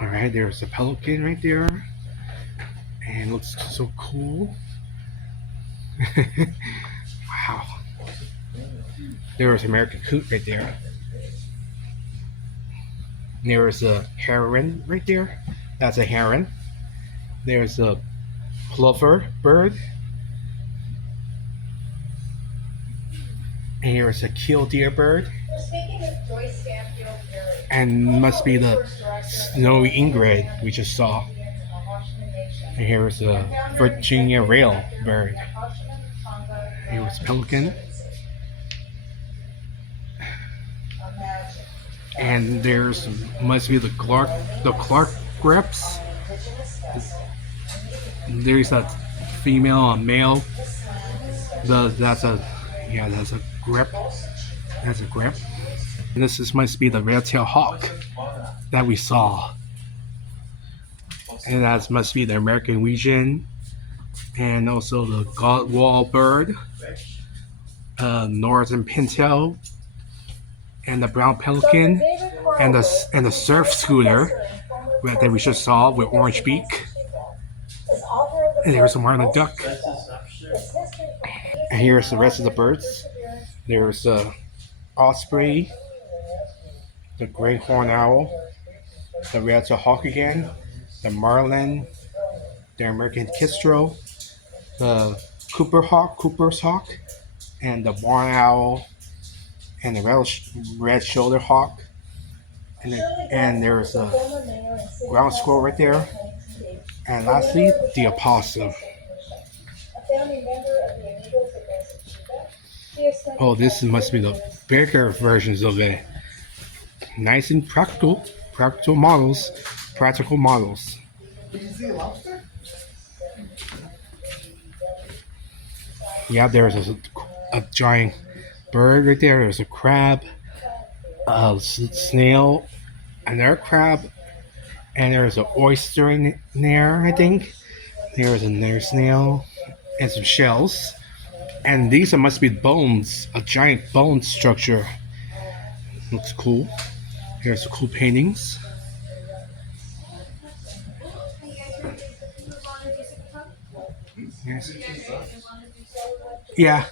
All right, there's a pelican right there, and it looks so cool. Wow. There's American coot right there. There's a heron right there. That's a heron. There's a plover bird. And here's a killdeer bird. And must be the snowy ingrid we just saw. And here's a Virginia rail bird. Here's pelican. And there's must be the Clark grips. There's a female, a male. That's a grip. That's a grip. And must be the red-tailed hawk that we saw. And that must be the American Legion, and also the Godwall bird, northern pintail, and the brown pelican, and the surf scooter that we just saw with orange beak. And there's a marlin duck. And here's the rest of the birds. There's the osprey, the great horned owl, the red-tailed hawk again, the marlin, the American kestrel, the Cooper's hawk, and the barn owl, and the red-shouldered hawk, and there's a ground squirrel right there, and lastly the opossum. Oh, this must be the bigger versions of it. Nice and practical models. Did you see a lobster? Yeah, there's a giant bird right there. There's a crab, a snail, another crab, and there's an oyster in there, I think. There's another snail and some shells. And these must be bones, a giant bone structure. Looks cool. Here's some cool paintings. Yes. Yeah.